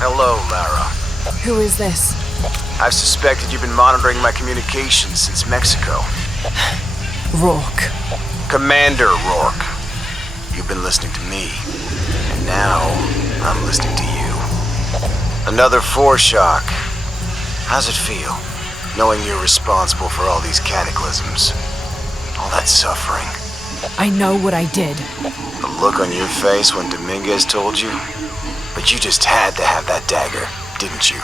Hello, Lara. Who is this? I've suspected you've been monitoring my communications since Mexico. Rourke. Commander Rourke. You've been listening to me, and now I'm listening to you. Another foreshock. How's it feel, knowing you're responsible for all these cataclysms? All that suffering. I know what I did. The look on your face when Dominguez told you? But you just had to have that dagger, didn't you?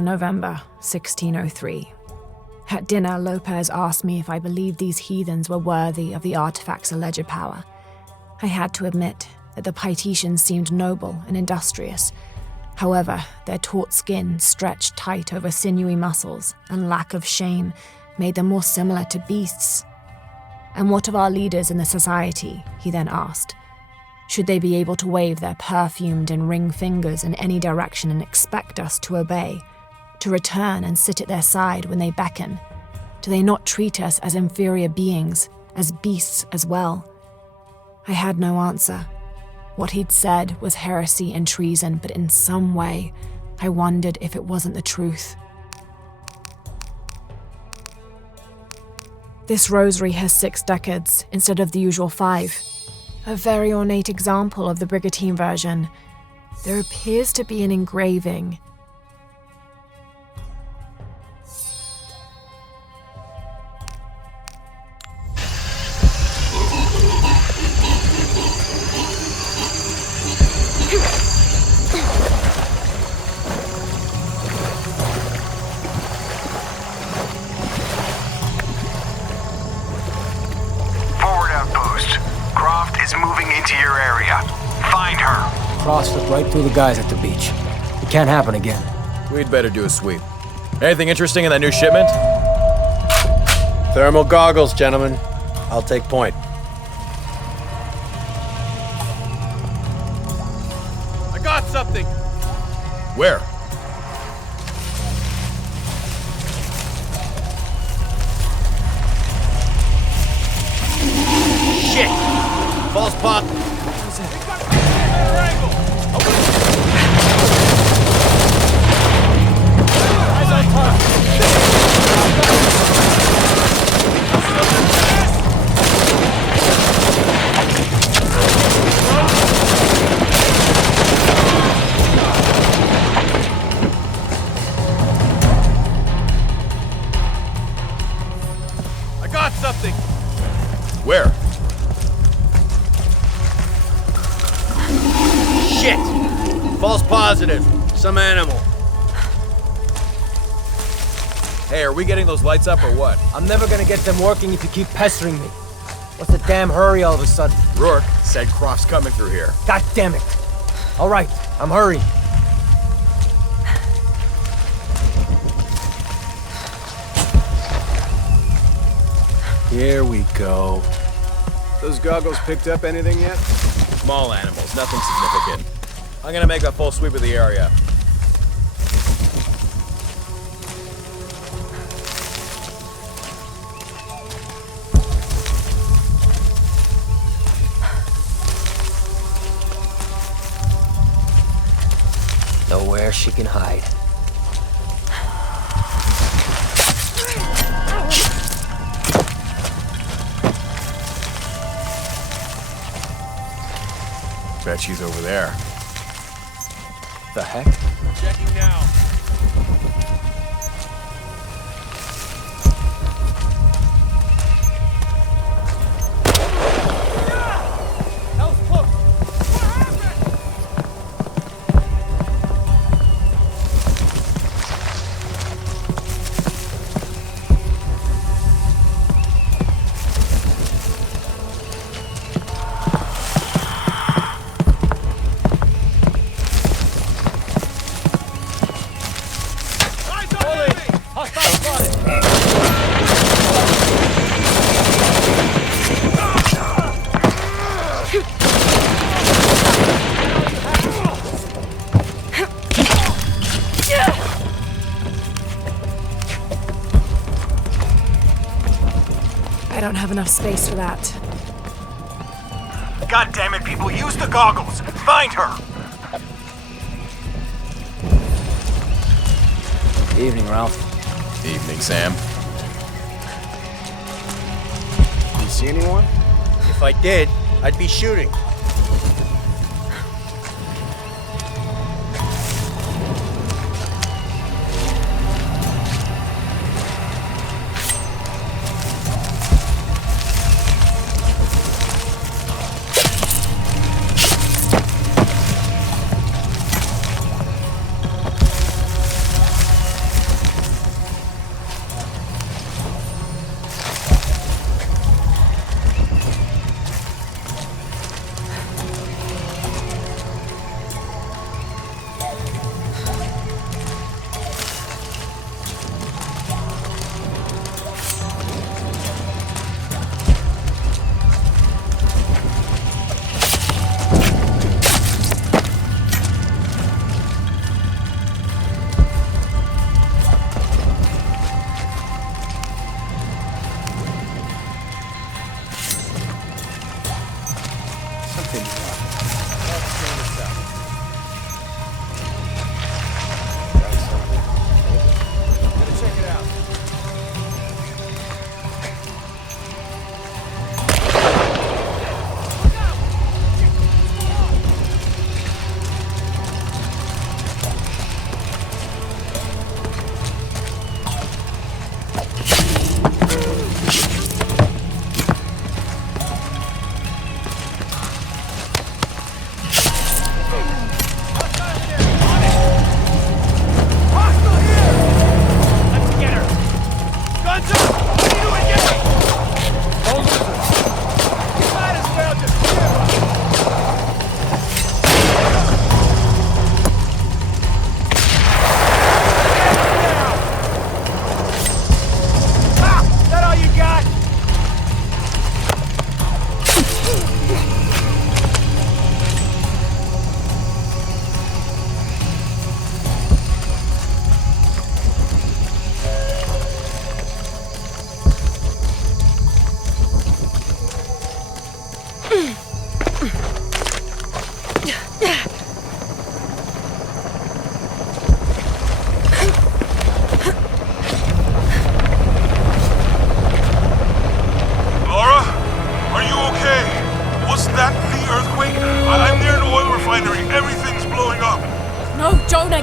November 1603. At dinner, Lopez asked me if I believed these heathens were worthy of the artifact's alleged power. I had to admit that the Paititians seemed noble and industrious. However, their taut skin, stretched tight over sinewy muscles, and lack of shame made them more similar to beasts. And what of our leaders in the society, he then asked. Should they be able to wave their perfumed and ring fingers in any direction and expect us to obey, to return and sit at their side when they beckon? Do they not treat us as inferior beings, as beasts as well? I had no answer. What he'd said was heresy and treason, but in some way, I wondered if it wasn't the truth. This rosary has 6 decades instead of the usual 5. A very ornate example of the Brigantine version. There appears to be an engraving. Forward outpost. Croft is moving into your area. Find her. Cross slipped right through the guys at the beach. It can't happen again. We'd better do a sweep. Anything interesting in that new shipment? Thermal goggles, gentlemen. I'll take point. I got something! Where? Shit! False pop. I got something! Where? Shit! False positive. Some animal. Hey, are we getting those lights up or what? I'm never gonna get them working if you keep pestering me. What's the damn hurry all of a sudden? Rourke said Croft's coming through here. God damn it. All right, I'm hurrying. Here we go. Those goggles picked up anything yet? Small animals, nothing significant. I'm gonna make a full sweep of the area. Nowhere she can hide. Bet she's over there. The heck? Checking now. don't have enough space for that. God damn it, people, use the goggles! Find her! Evening, Ralph. Evening, Sam. You see anyone? If I did, I'd be shooting.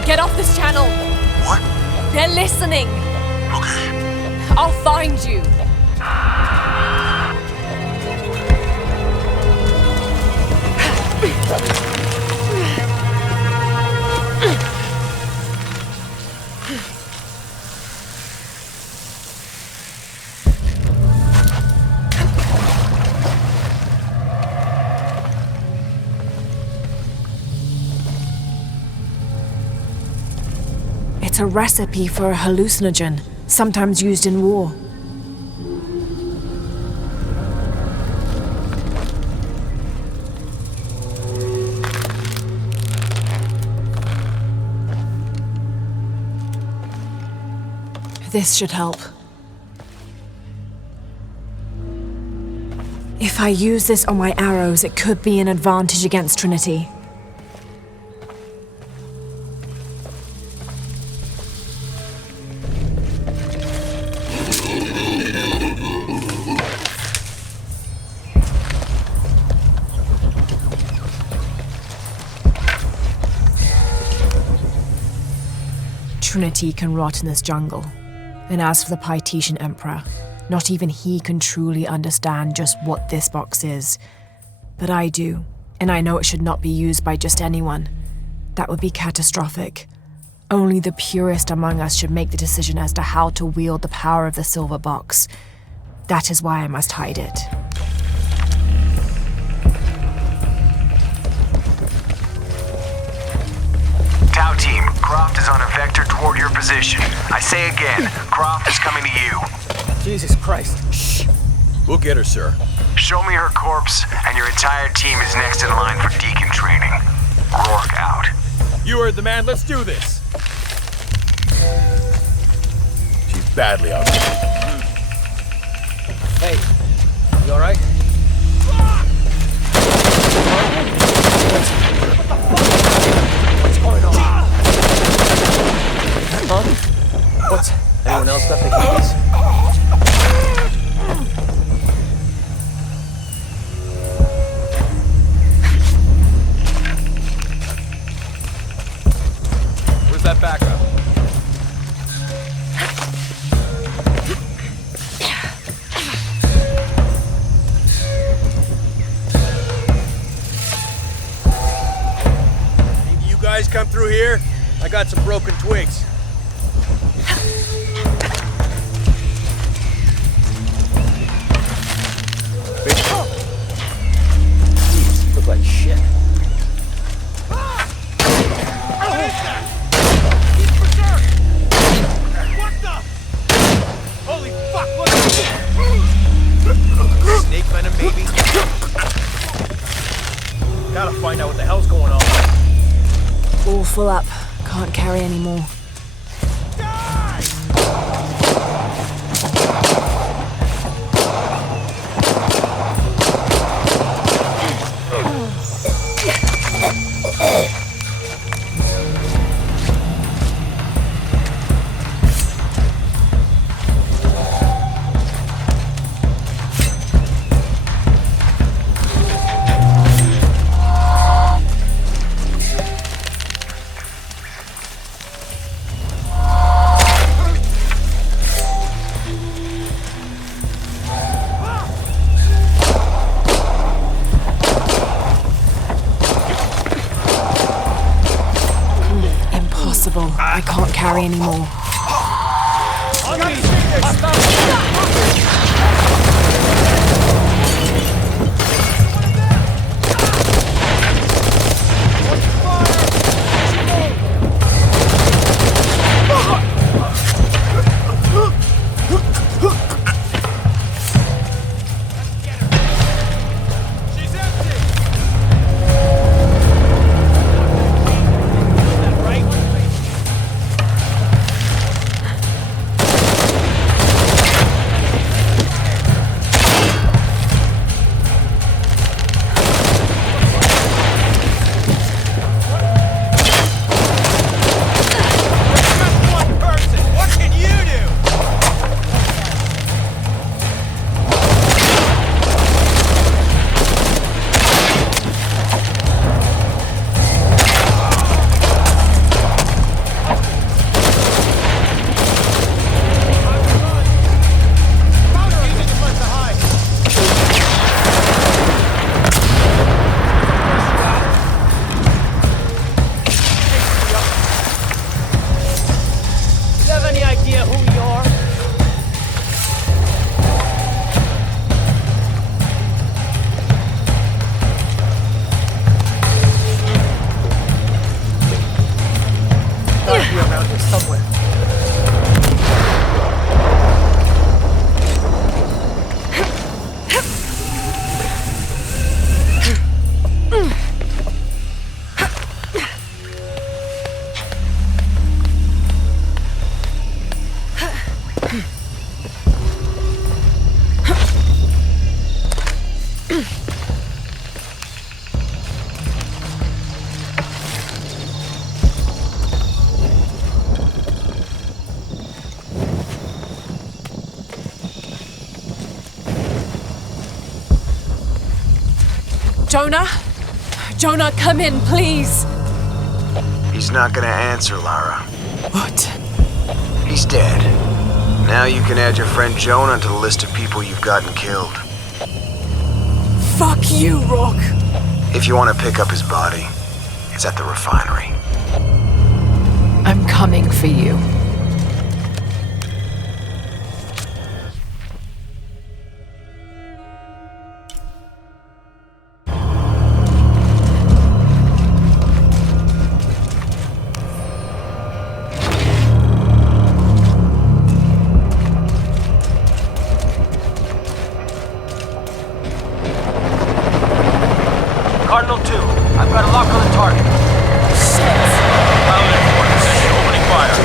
Get off this channel! What? They're listening! Okay. I'll find you! It's a recipe for a hallucinogen, sometimes used in war. This should help. If I use this on my arrows, it could be an advantage against Trinity. Trinity can rot in this jungle. And as for the Paititian Emperor, not even he can truly understand just what this box is. But I do, and I know it should not be used by just anyone. That would be catastrophic. Only the purest among us should make the decision as to how to wield the power of the silver box. That is why I must hide it. Tau team, Croft is on a vector toward your position. I say again, Croft is coming to you. Jesus Christ. Shh. We'll get her, sir. Show me her corpse, and your entire team is next in line for deacon training. Rourke out. You heard the man, let's do this! She's badly outnumbered. Hey, You alright? What's going on? Huh? What's... Anyone else got the keys? Where's that backup? Maybe you guys come through here? I got some broken twigs. Jeez, you look like shit. Snake venom, maybe? Gotta find out what the hell's going on. All full up. Can't carry any more. I can't carry anymore. Jonah? Jonah, come in, please. He's not gonna answer, Lara. What? He's dead. Now you can add your friend Jonah to the list of people you've gotten killed. Fuck you, Rock. If you want to pick up his body, it's at the refinery. I'm coming for you. Cardinal 2, I've got a lock on the target. Pilot in position, opening fire.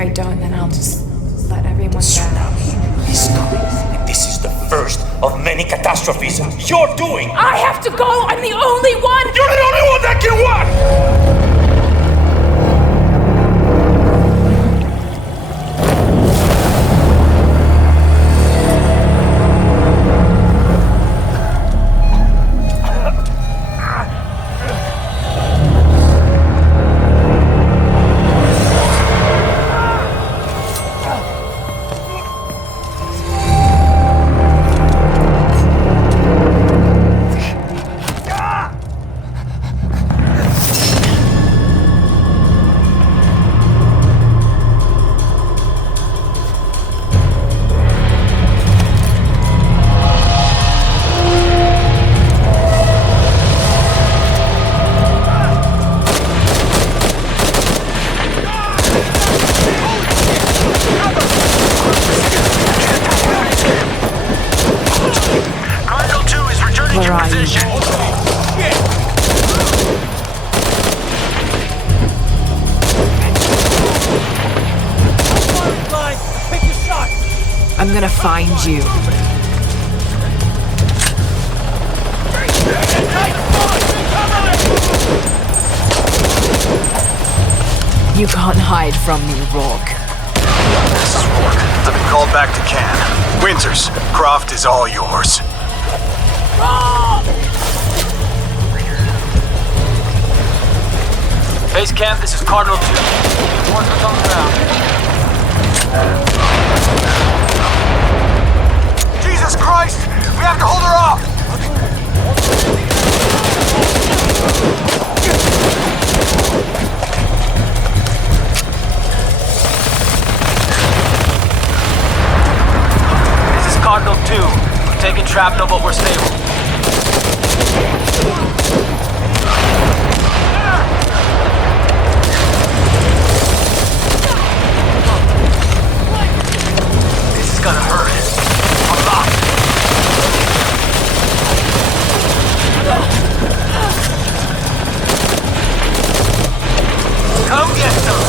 if I don't, then I'll just let everyone down. Tsunami is coming, and this is the first of many catastrophes you're doing! I have to go! I'm the only one! You're the only one that can what? I'm gonna find you. You can't hide from me, Rourke. This is Rourke. I've been called back to camp. Winters, Croft is all yours. Base camp, this is Cardinal 2. Reinforcements on the ground. Jesus Christ! We have to hold her off! This is Cardinal 2. We're taking shrapnel, but we're stable. This is gonna hurt. A lot. Come get some.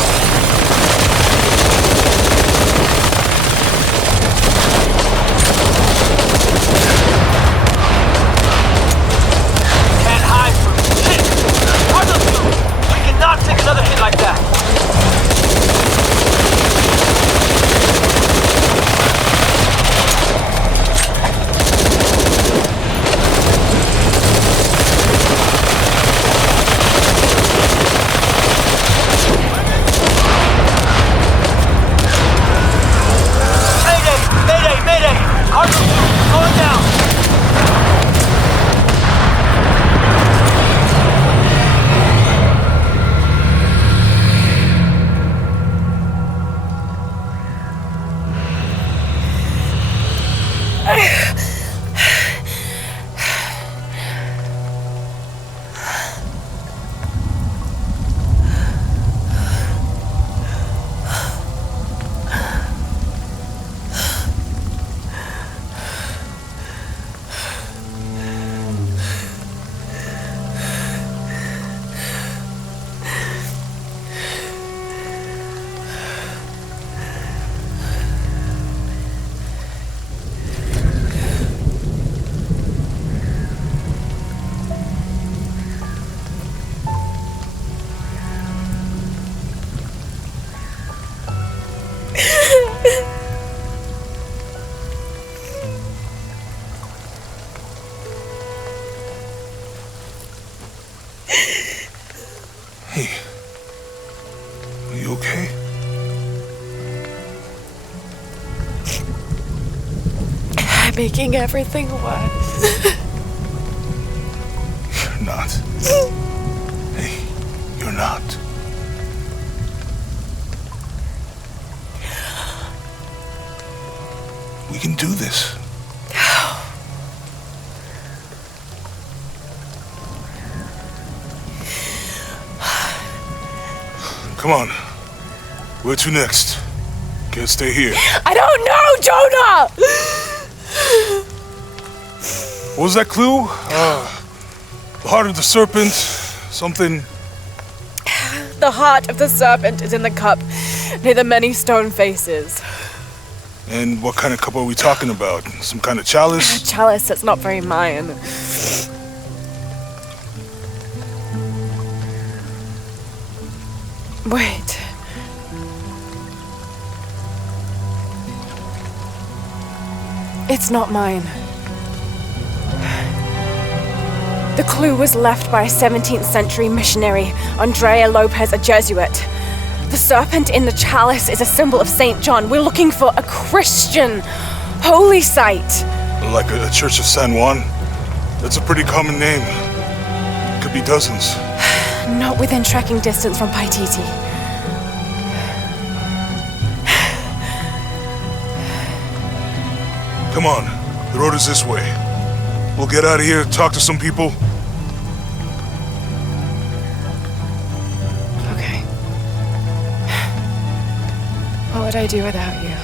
Can't hide from shit. Cardinal 2, we cannot take another hit like that. Mayday! Cardinal 2, going down! Hey. Are you okay? I'm making everything worse. You're not. Hey, you're not. We can do this. Come on. Where to next? Can't stay here. I don't know, Jonah! What was that clue? The heart of the serpent, something. The heart of the serpent is in the cup. near the many stone faces. And what kind of cup are we talking about? Some kind of chalice? A chalice that's not very Mayan. Wait. It's not mine. The clue was left by a 17th century missionary, Andrea Lopez, a Jesuit. The serpent in the chalice is a symbol of St. John. We're looking for a Christian holy site. Like a Church of San Juan? That's a pretty common name. Could be dozens. Not within trekking distance from Paititi. Come on, the road is this way. We'll get out of here, talk to some people. Okay. What would I do without you?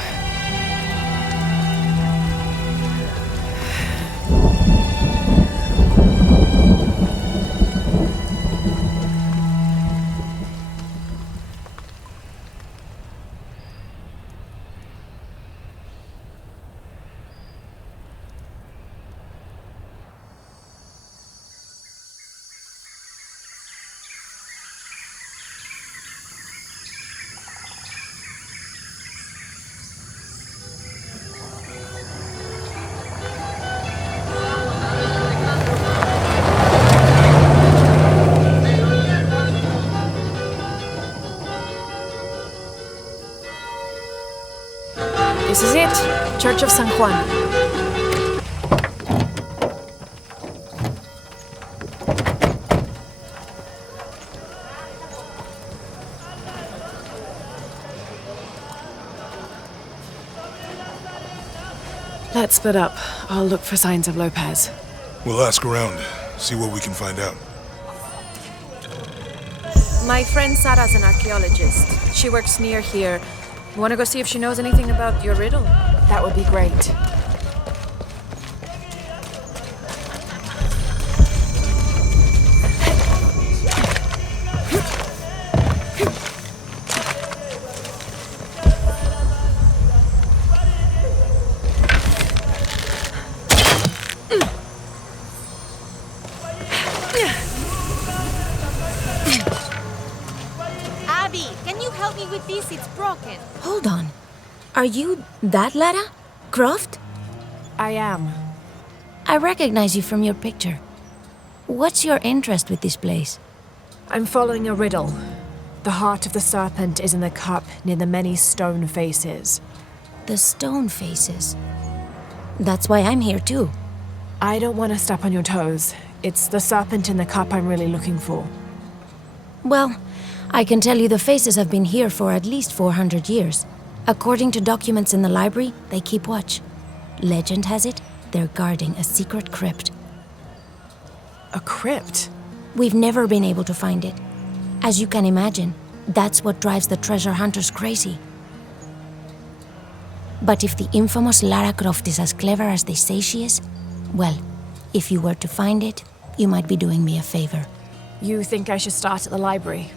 This is it. Church of San Juan. Let's split up. I'll look for signs of Lopez. We'll ask around, see what we can find out. My friend Sarah's an archaeologist. She works near here. Want to go see if she knows anything about your riddle? That would be great. Abby, can you help me with this? It's broken. Hold on. Are you that Lara Croft? I am. I recognize you from your picture. What's your interest with this place? I'm following a riddle. The heart of the serpent is in the cup near the many stone faces. The stone faces. That's why I'm here too. I don't want to step on your toes. It's the serpent in the cup I'm really looking for. Well, I can tell you the faces have been here for at least 400 years. According to documents in the library, they keep watch. Legend has it, they're guarding a secret crypt. A crypt? We've never been able to find it. As you can imagine, that's what drives the treasure hunters crazy. But if the infamous Lara Croft is as clever as they say she is, well, if you were to find it, you might be doing me a favor. You think I should start at the library?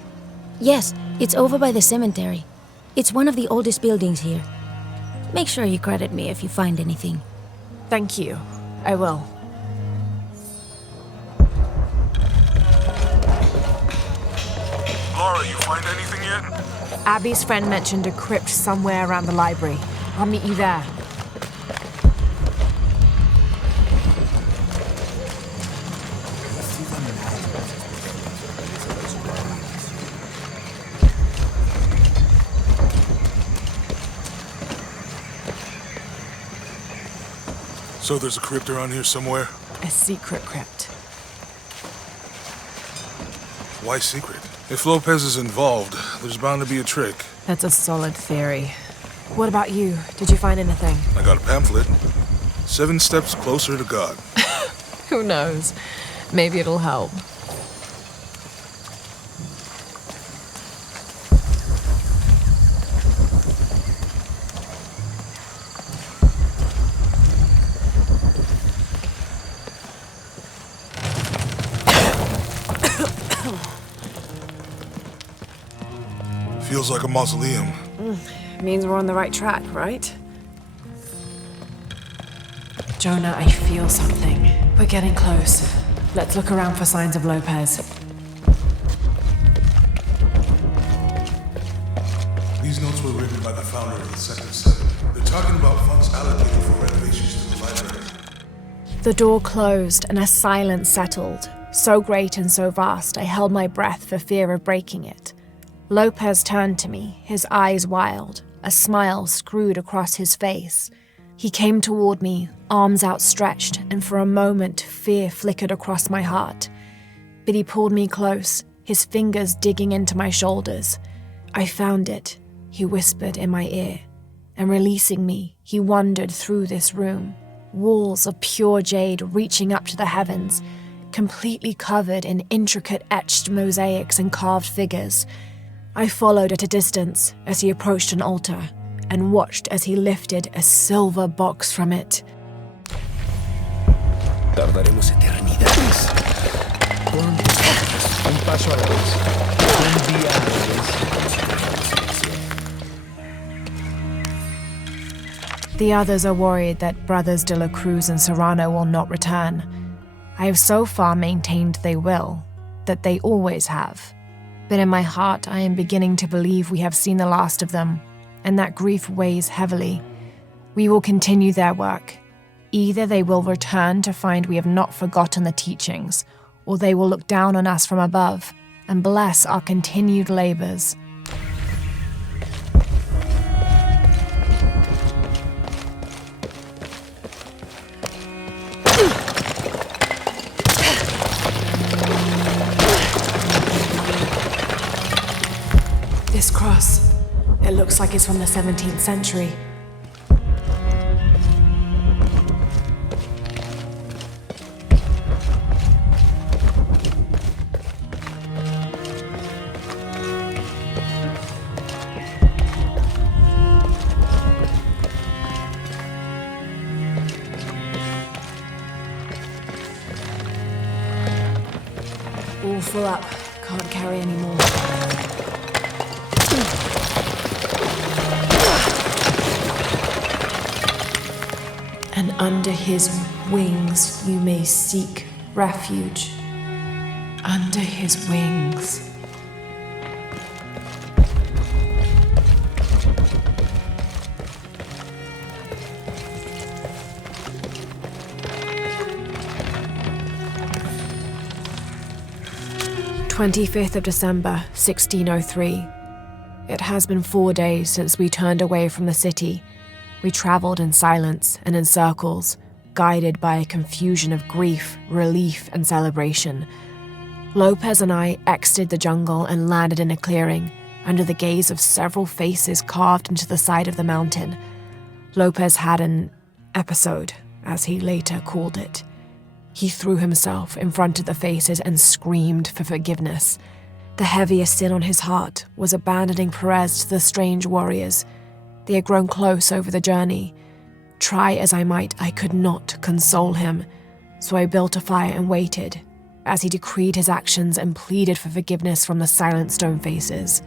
Yes, it's over by the cemetery. It's one of the oldest buildings here. Make sure you credit me if you find anything. Thank you. I will. Lara, you find anything yet? Abby's friend mentioned a crypt somewhere around the library. I'll meet you there. So there's a crypt around here somewhere? A secret crypt. Why secret? If Lopez is involved, there's bound to be a trick. That's a solid theory. What about you? Did you find anything? I got a pamphlet. 7 steps closer to God. Who knows? Maybe it'll help. Feels like a mausoleum. Means we're on the right track, right? Jonah, I feel something. We're getting close. Let's look around for signs of Lopez. These notes were written by the founder of the Second Seven. They're talking about funds allocated for renovations to the library. The door closed and a silence settled, so great and so vast I held my breath for fear of breaking it. Lopez turned to me, his eyes wild, a smile screwed across his face. He came toward me, arms outstretched, and for a moment fear flickered across my heart. But he pulled me close, his fingers digging into my shoulders. I found it, he whispered in my ear, and releasing me, he wandered through this room, walls of pure jade reaching up to the heavens, completely covered in intricate etched mosaics and carved figures. I followed at a distance as he approached an altar, and watched as he lifted a silver box from it. Tardaremos eternidades. Un paso a la vez. Un día a la vez. The others are worried that Brothers de la Cruz and Serrano will not return. I have so far maintained they will, that they always have. But in my heart, I am beginning to believe we have seen the last of them, and that grief weighs heavily. We will continue their work. Either they will return to find we have not forgotten the teachings, or they will look down on us from above and bless our continued labors. This cross, it looks like it's from the 17th century. All full up, can't carry any more. And under his wings you may seek refuge. Under his wings. "25th of December, 1603. It has been 4 days since we turned away from the city. We traveled in silence and in circles, guided by a confusion of grief, relief, and celebration. Lopez and I exited the jungle and landed in a clearing, under the gaze of several faces carved into the side of the mountain. Lopez had an episode, as he later called it. He threw himself in front of the faces and screamed for forgiveness. The heaviest sin on his heart was abandoning Perez to the strange warriors. They had grown close over the journey. Try as I might, I could not console him, so I built a fire and waited, as he decreed his actions and pleaded for forgiveness from the silent stone faces.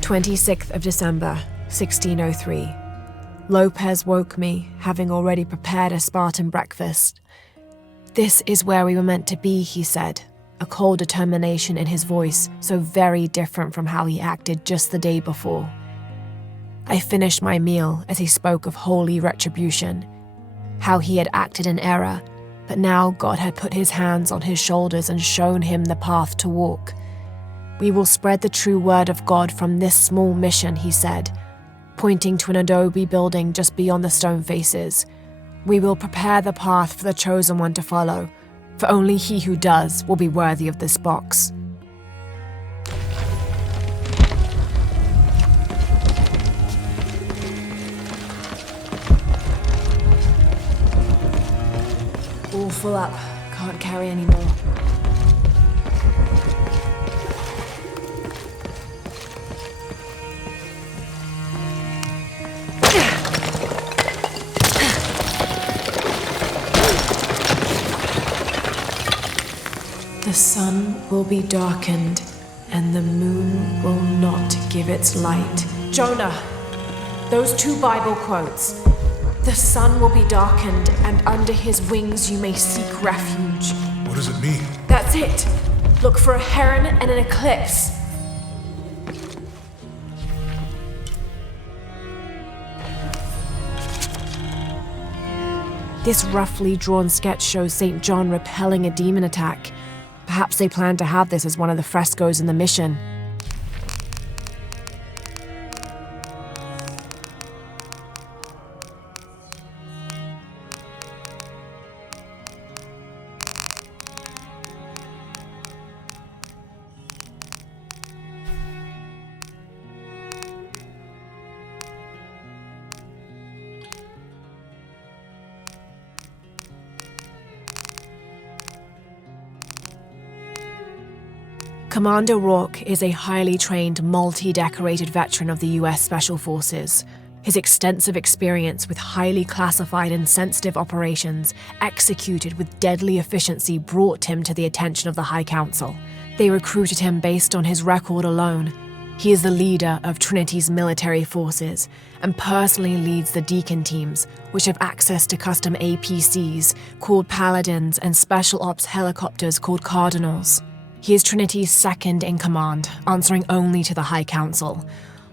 "26th of December, 1603. Lopez woke me, having already prepared a Spartan breakfast. This is where we were meant to be, he said, a cold determination in his voice, so very different from how he acted just the day before. I finished my meal as he spoke of holy retribution, how he had acted in error, but now God had put his hands on his shoulders and shown him the path to walk. We will spread the true word of God from this small mission, he said, pointing to an adobe building just beyond the stone faces. We will prepare the path for the chosen one to follow, for only he who does will be worthy of this box. full up. Can't carry any more. The sun will be darkened, and the moon will not give its light. Jonah, those 2 Bible quotes. The sun will be darkened, and under his wings you may seek refuge. What does it mean? That's it. Look for a heron and an eclipse. This roughly drawn sketch shows St. John repelling a demon attack. Perhaps they plan to have this as one of the frescoes in the mission. Commander Rourke is a highly trained, multi-decorated veteran of the US Special Forces. His extensive experience with highly classified and sensitive operations executed with deadly efficiency brought him to the attention of the High Council. They recruited him based on his record alone. He is the leader of Trinity's military forces and personally leads the Deacon teams, which have access to custom APCs called Paladins and special ops helicopters called Cardinals. He is Trinity's second in command, answering only to the High Council.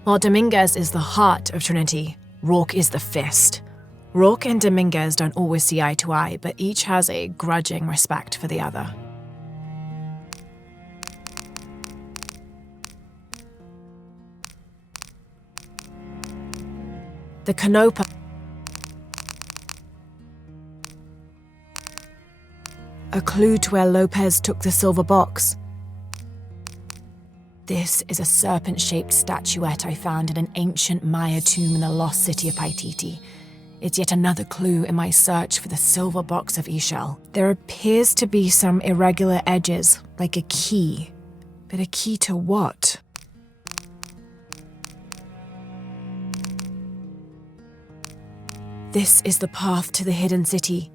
While Dominguez is the heart of Trinity, Rourke is the fist. Rourke and Dominguez don't always see eye to eye, but each has a grudging respect for the other. The Canopa. A clue to where Lopez took the silver box. This is a serpent-shaped statuette I found in an ancient Maya tomb in the lost city of Paititi. It's yet another clue in my search for the silver box of CHEL. There appears to be some irregular edges, like a key. But a key to what? This is the path to the hidden city.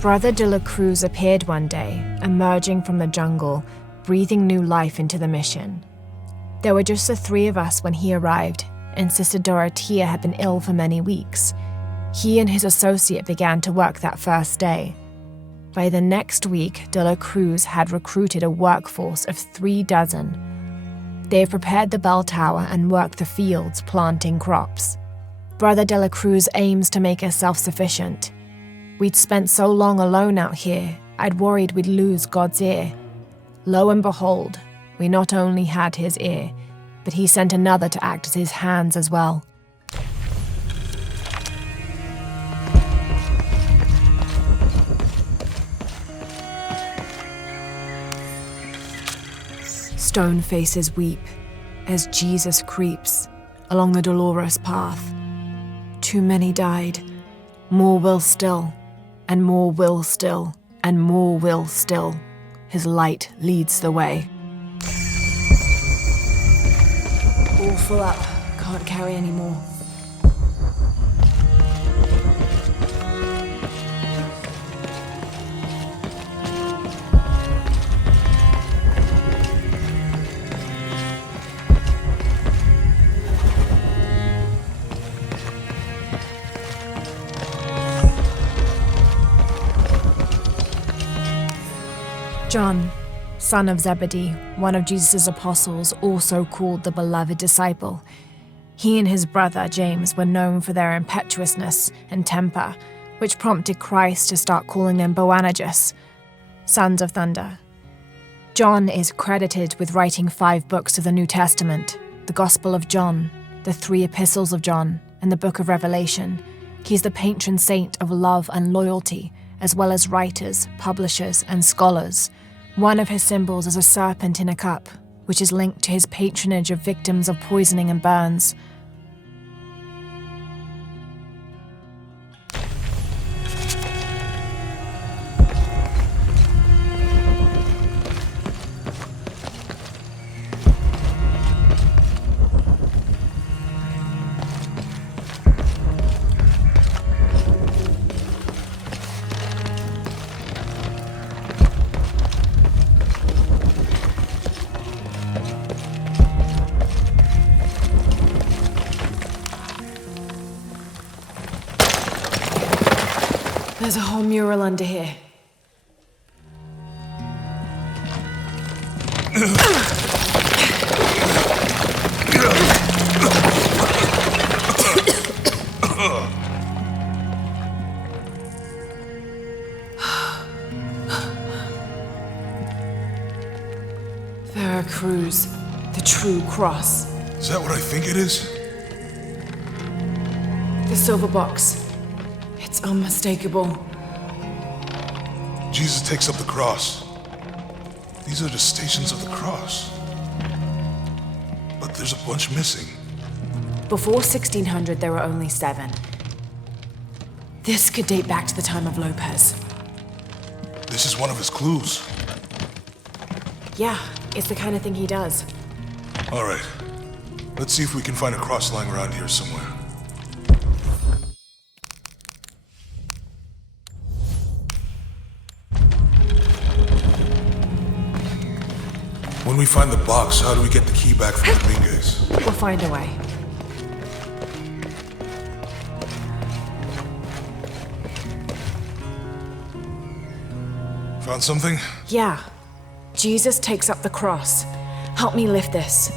Brother de la Cruz appeared one day, emerging from the jungle, breathing new life into the mission. There were just the 3 of us when he arrived, and Sister Dorotea had been ill for many weeks. He and his associate began to work that first day. By the next week, de la Cruz had recruited a workforce of 3 dozen. They have prepared the bell tower and worked the fields, planting crops. Brother de la Cruz aims to make us self-sufficient. We'd spent so long alone out here, I'd worried we'd lose God's ear. Lo and behold, we not only had his ear, but he sent another to act as his hands as well. Stone faces weep as Jesus creeps along the dolorous path. Too many died, more will still. And more will still, and more will still. His light leads the way. All full up, can't carry any more. John, son of Zebedee, one of Jesus' apostles, also called the beloved disciple. He and his brother, James, were known for their impetuousness and temper, which prompted Christ to start calling them Boanerges, sons of thunder. John is credited with writing 5 books of the New Testament, the Gospel of John, the 3 epistles of John, and the Book of Revelation, He's the patron saint of love and loyalty, as well as writers, publishers, and scholars. One of his symbols is a serpent in a cup, which is linked to his patronage of victims of poisoning and burns. There's a whole mural under here. Veracruz, the true cross. Is that what I think it is? The silver box. It's unmistakable. Jesus takes up the cross. These are the stations of the cross. But there's a bunch missing. Before 1600, there were only 7. This could date back to the time of Lopez. This is one of his clues. Yeah, it's the kind of thing he does. All right. Let's see if we can find a cross lying around here somewhere. When we find the box, how do we get the key back from the Minguez? We'll find a way. Found something? Yeah. Jesus takes up the cross. Help me lift this.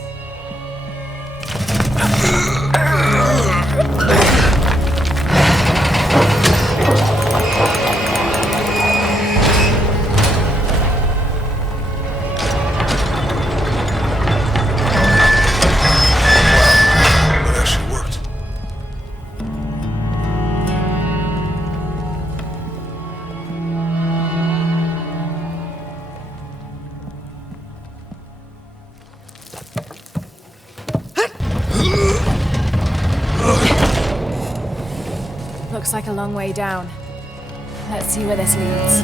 Looks like a long way down. Let's see where this leads.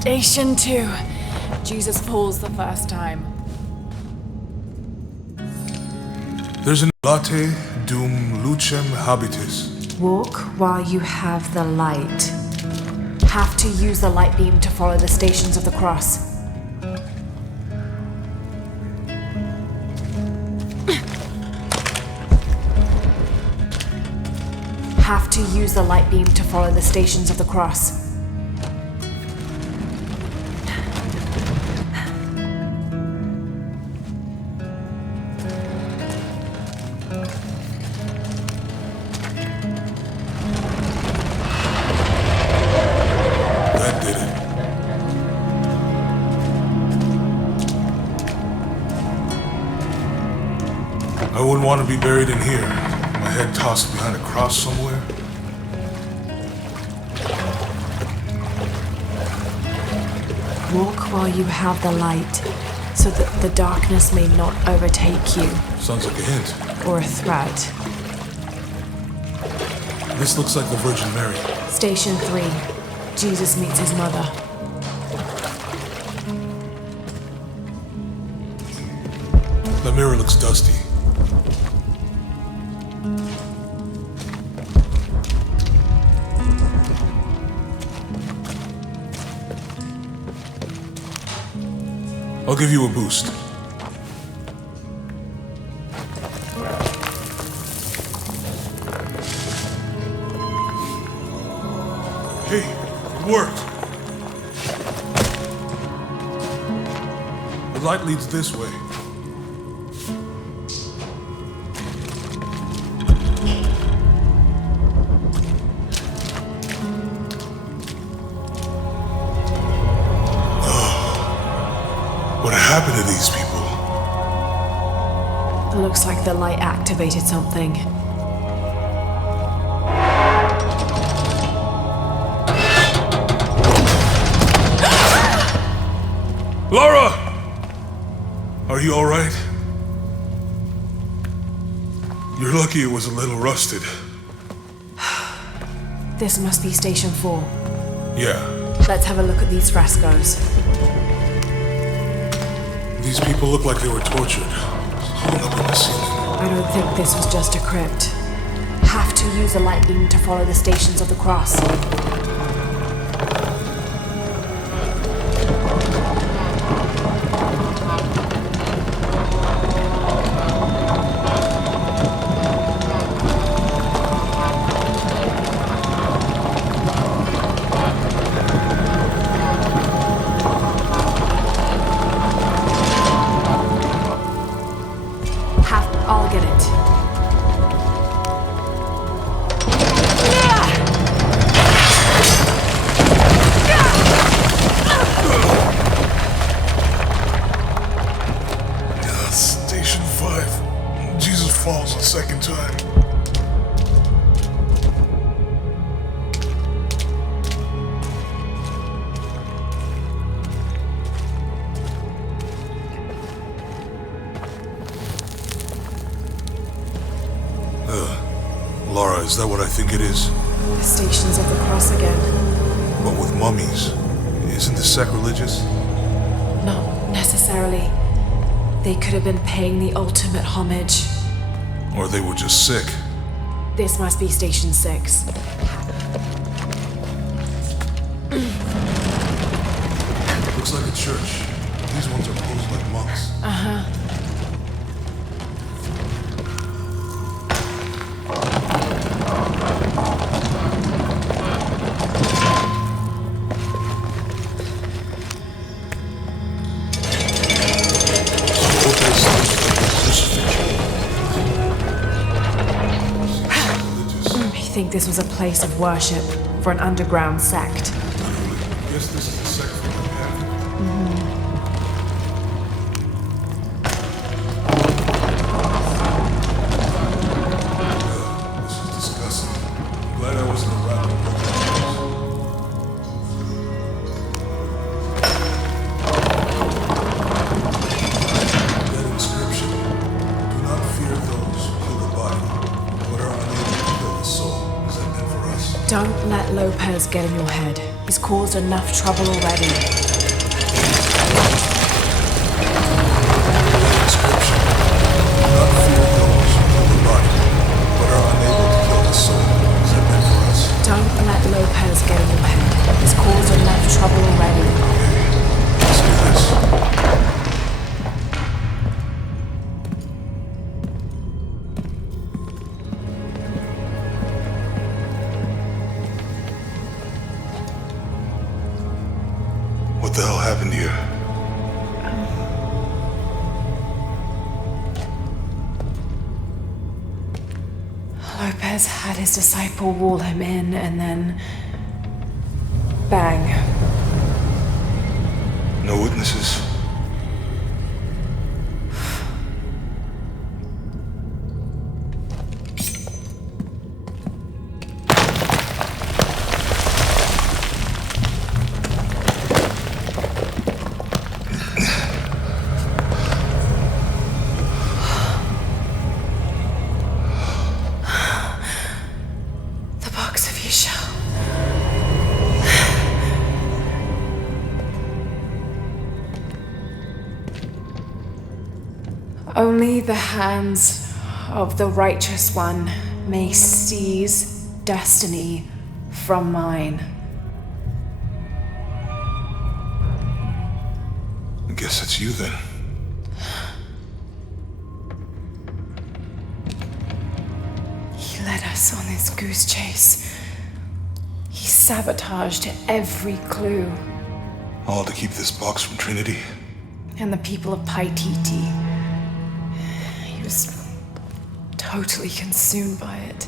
Station 2. Jesus falls the first time. There's an latte dum lucem habitis. Walk while you have the light. Have to use the light beam to follow the stations of the cross. Have to use the light beam to follow the stations of the cross. I wouldn't want to be buried in here. My head tossed behind a cross somewhere. Walk while you have the light, so that the darkness may not overtake you. Sounds like a hint. Or a threat. This looks like the Virgin Mary. Station 3. Jesus meets his mother. The mirror looks dusty. I'll give you a boost. Hey, The light leads this way. What happened to these people? Looks like the light activated something. Lara! Are you alright? You're lucky it was a little rusted. This must be Station 4. Yeah. Let's have a look at these frescoes. These people look like they were tortured. Hung up in the ceiling. I don't think this was just a crypt. Have to use a light beam to follow the Stations of the Cross. I'll get it. Station 5. Jesus falls a second time. Lara, is that what I think it is? The Stations of the Cross again. But with mummies. Isn't this sacrilegious? Not necessarily. They could have been paying the ultimate homage. Or they were just sick. This must be Station 6. Looks like a church. These ones are posed like monks. Uh-huh. I think this was a place of worship for an underground sect. Guess this is the sect from the path. This is disgusting. I'm glad I wasn't around. That inscription. Do not fear those who kill the body, but are unable to kill the soul. Is that meant for us? Don't let Lopez get in your head. He's caused enough trouble already. Inscription. Do not fear those who kill the body, but are unable to kill the soul. Is that meant for us? Don't let Lopez get in your head. He's caused enough trouble already. Let's do this. What the hell happened here? Lopez had his disciple wall him in, and then... bang. No witnesses. The box of CHEL. Only the hands of the righteous one may seize destiny from mine. I guess it's you then. He led us on this goose chase. He sabotaged every clue. All to keep this box from Trinity? and the people of Paititi. He was totally consumed by it.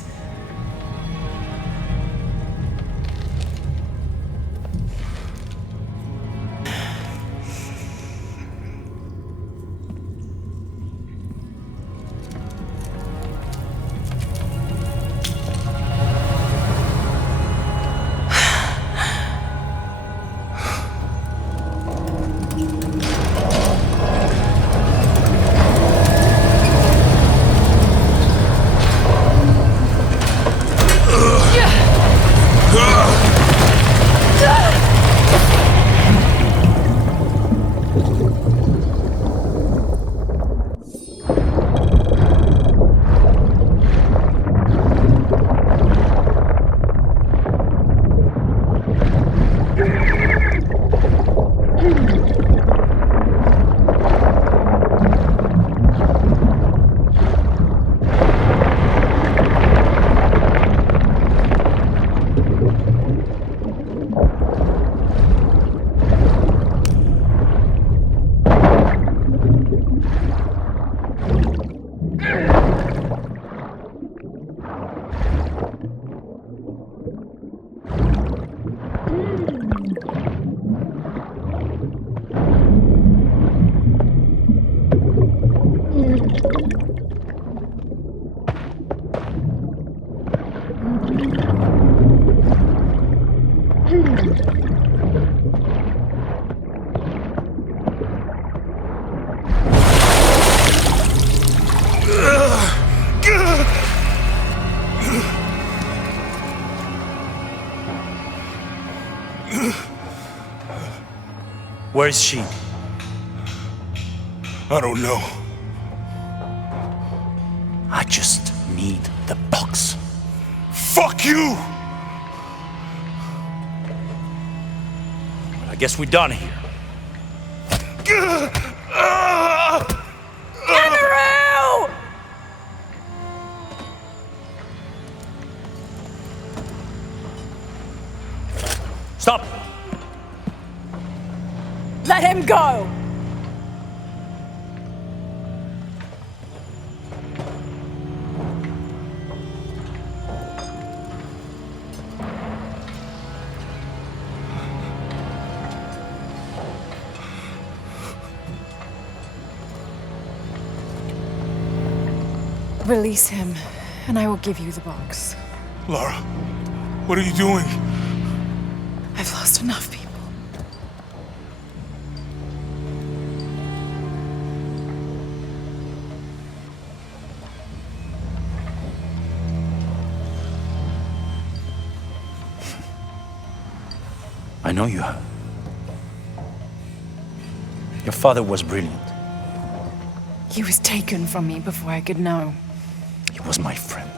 Where is she? I don't know. I just need the box. Fuck you! I guess we're done here. Andrew! Stop! Let him go! Release him, and I will give you the box. Lara, what are you doing? I've lost enough people. I know you have. Your father was brilliant. He was taken from me before I could know. He was my friend.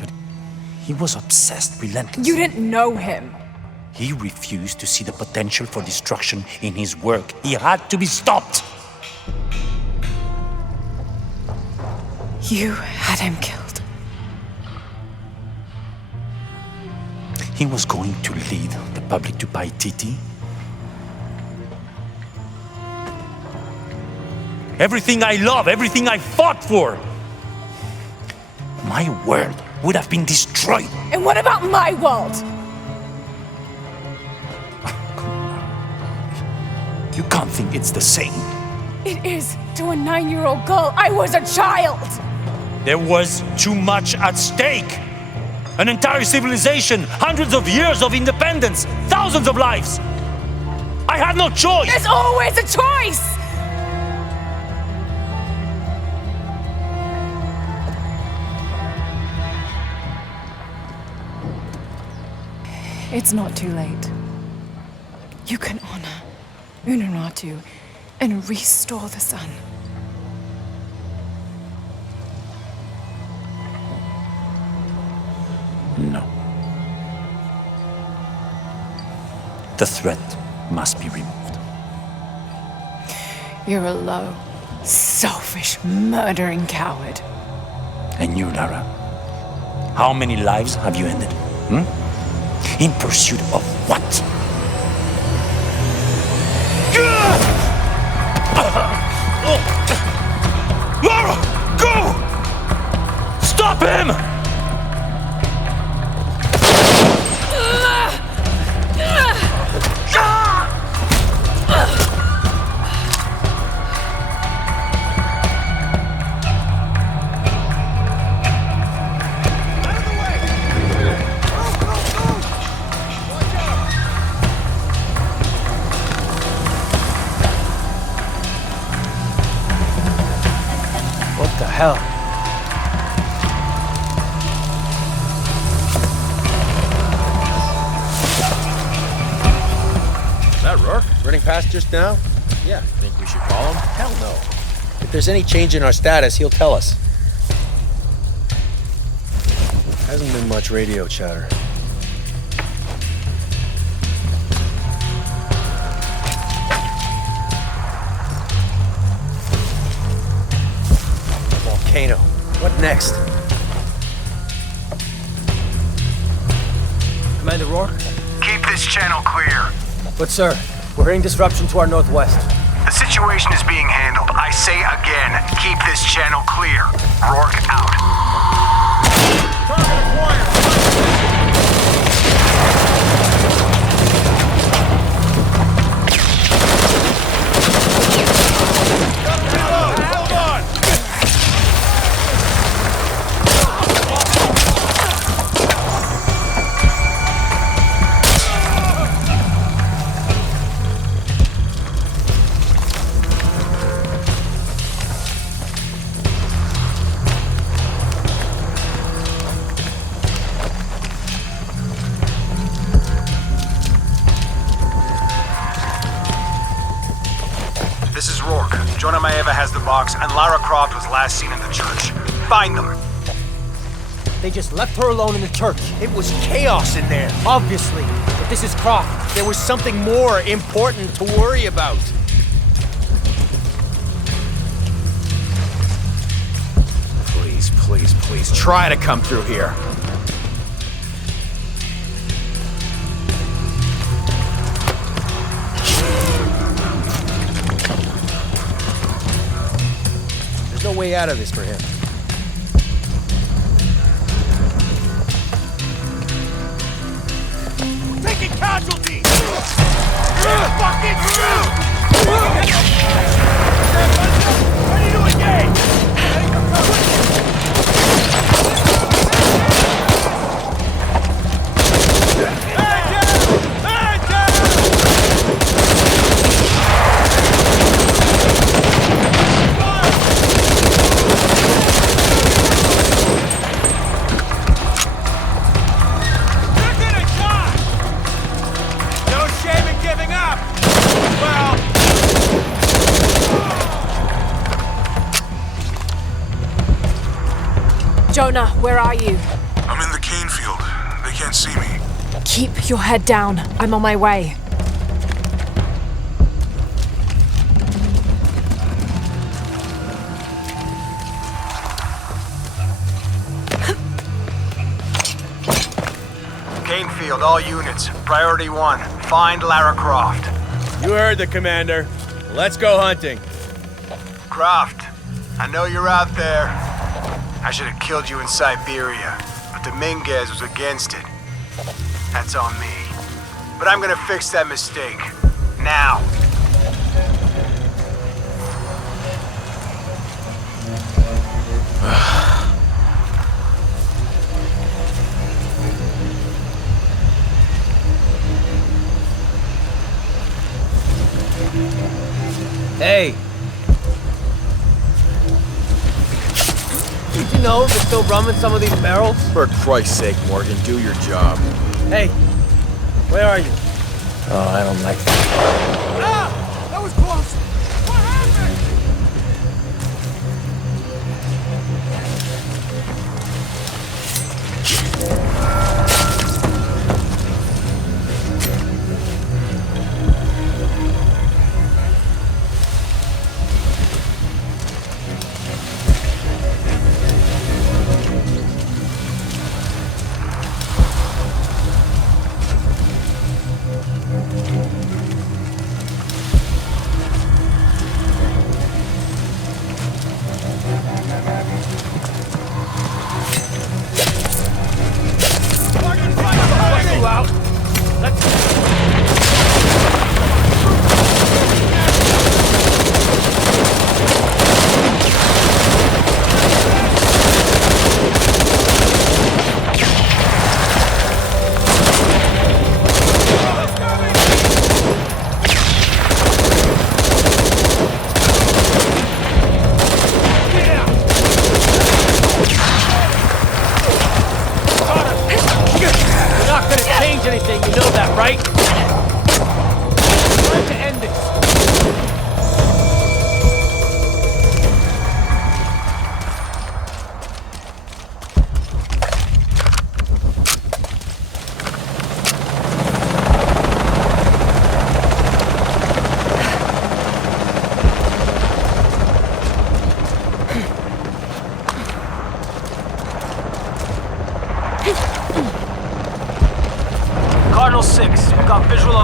But he was obsessed, relentless. You didn't know him. He refused to see the potential for destruction in his work. He had to be stopped. You had him killed. He was going to lead the public to Paititi. Everything I love, everything I fought for. My world would have been destroyed. And what about my world? You can't think it's the same. It is to a 9-year-old girl. I was a child. There was too much at stake. An entire civilization, hundreds of years of independence, thousands of lives. I had no choice. There's always a choice. It's not too late. You can honor Unuratu and restore the sun. No. The threat must be removed. You're a low, selfish, murdering coward. And you, Lara? How many lives have you ended? In pursuit of what? hell? Is that Rourke? Running past just now? Yeah. Think we should call him? Hell no. If there's any change in our status, he'll tell us. Hasn't been much radio chatter. Volcano. What next? Commander Rourke? Keep this channel clear. But sir, we're hearing disruption to our northwest. The situation is being handled. I say again, keep this channel clear. Rourke out. Target acquired! Hold on! This is Rourke. Jonah Maeva has the box, and Lara Croft was last seen in the church. Find them! They just left her alone in the church. It was chaos in there. Obviously. But this is Croft. There was something more important to worry about. Please, please, please, try to come through here. There's no way out of this for him. Taking casualties! Fucking shoot! Ready to engage! Jonah, where are you? I'm in the cane field. They can't see me. Keep your head down. I'm on my way. Cane field, all units. Priority 1. Find Lara Croft. You heard the commander. Let's go hunting. Croft, I know you're out there. I should have killed you in Siberia, but Dominguez was against it. That's on me. But I'm gonna fix that mistake. Now. Hey! Did you know they're still rumming some of these barrels? For Christ's sake, Morgan, do your job. Hey! Where are you? Oh, I don't like that. Ah! That was close! What happened?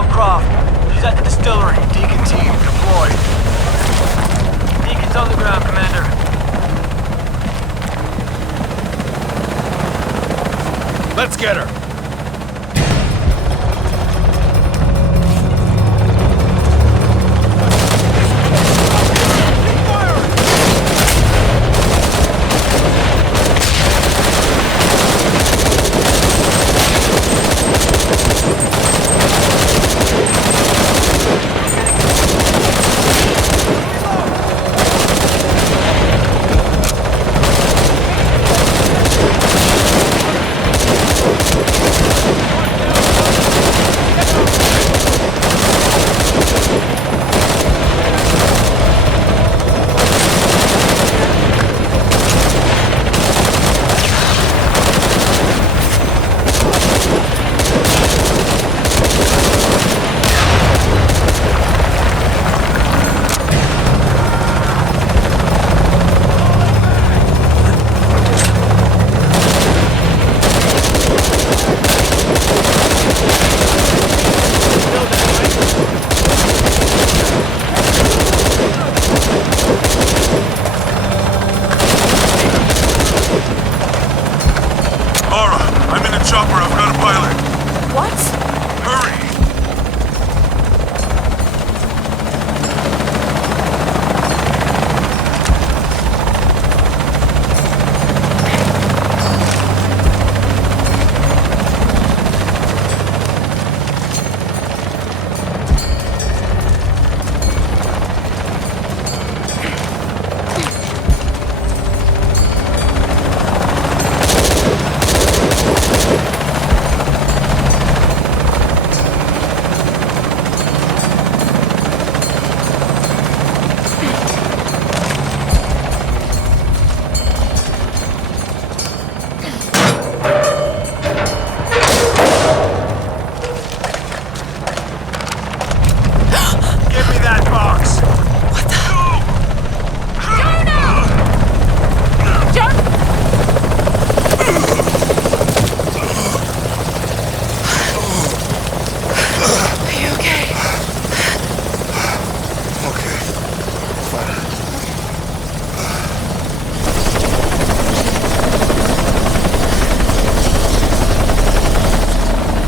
on Croft. She's at the distillery. Deacon team, deployed. Deacon's on the ground, Commander. Let's get her.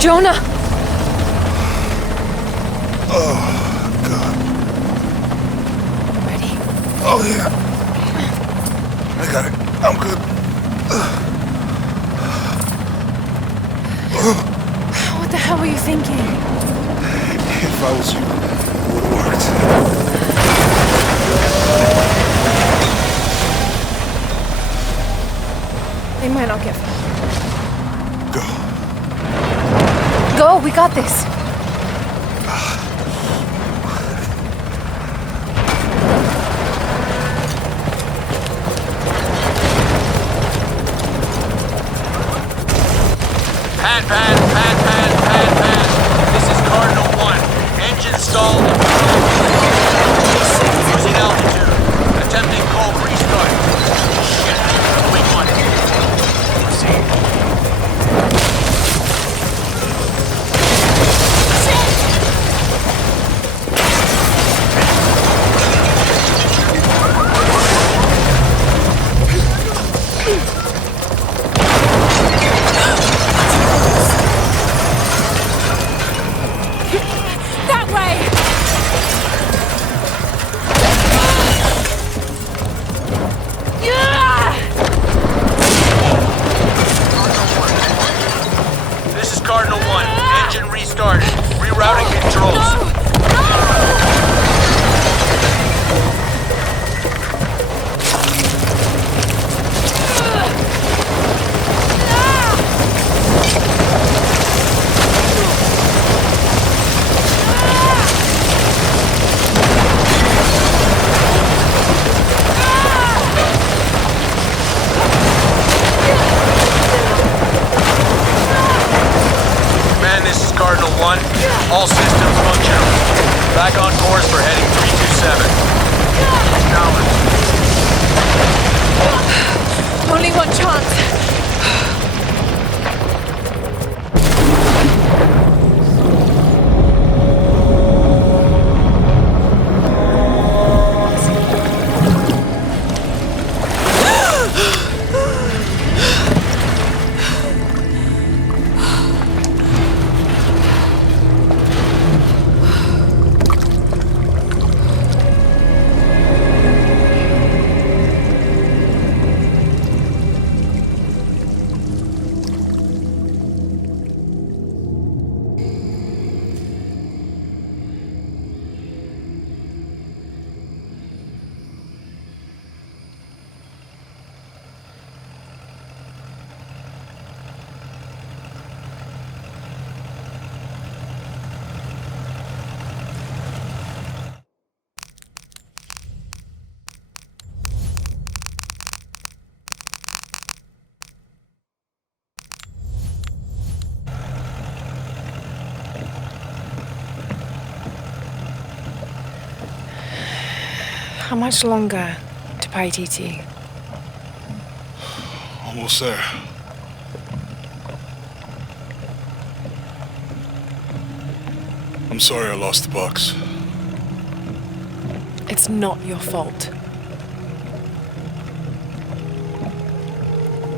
Jonah! Oh, God. Ready? Oh, yeah. I got it. I'm good. What the hell were you thinking? If I was you, it would have worked. They might not get far. Go. Go, we got this. Pad. This is Cardinal 1. Engine stalled. Losing altitude. Attempting cold restart. Shit. Weak one. Proceed. That way! This is Cardinal 1. Engine restarted. Rerouting controls. This is Cardinal 1. All systems functional. Back on course for heading 327. Acknowledged. Only one chance. How much longer to Paititi? Almost there. I'm sorry I lost the box. It's not your fault.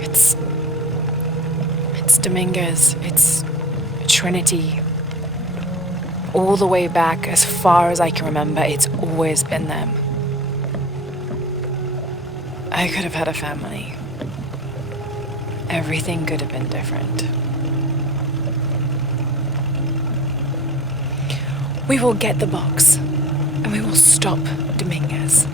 It's Dominguez. It's Trinity. All the way back, as far as I can remember, it's always been them. I could have had a family. Everything could have been different. We will get the box, and we will stop Dominguez.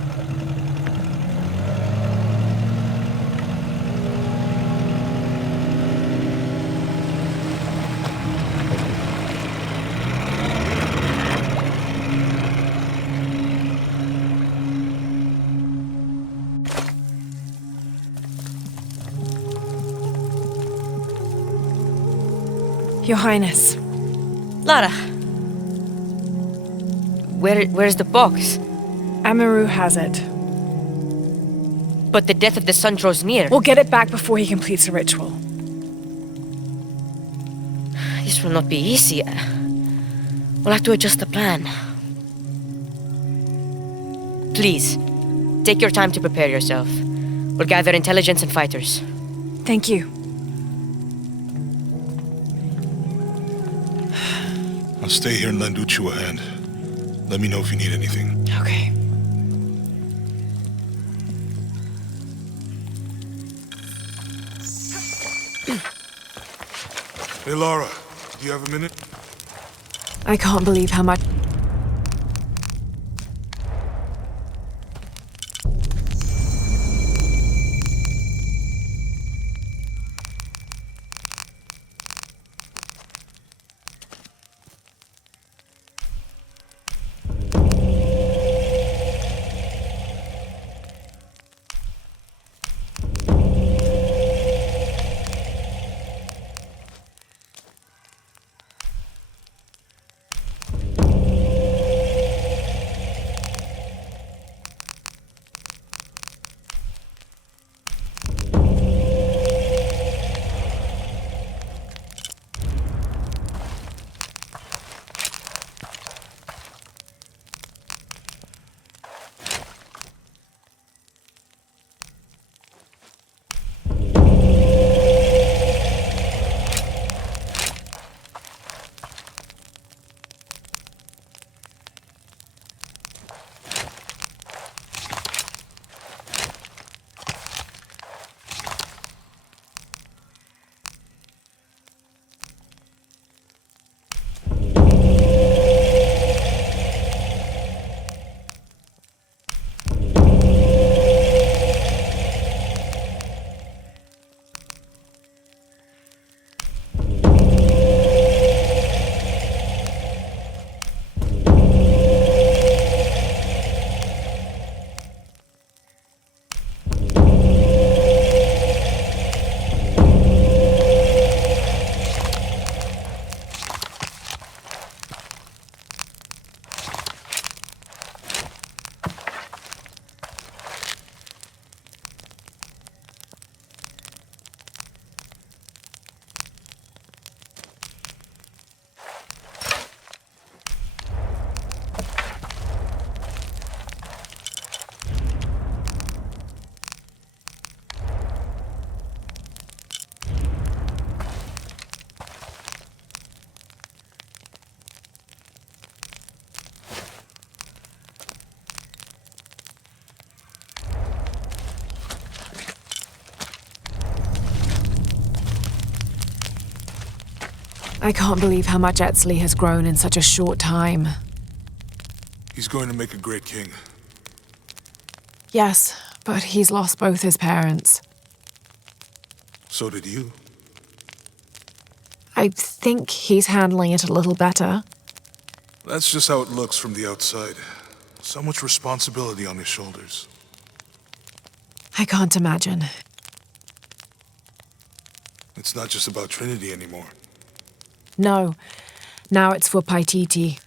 Your Highness. Lara. Where's the box? Amaru has it. But the death of the sun draws near. We'll get it back before he completes the ritual. This will not be easy. We'll have to adjust the plan. Please, take your time to prepare yourself. We'll gather intelligence and fighters. Thank you. I'll stay here and lend Uchu a hand. Let me know if you need anything. Okay. Hey, Lara, do you have a minute? I can't believe how much... I can't believe how much Etzli has grown in such a short time. He's going to make a great king. Yes, but he's lost both his parents. So did you. I think he's handling it a little better. That's just how it looks from the outside. So much responsibility on his shoulders. I can't imagine. It's not just about Trinity anymore. No. Now it's for Paititi.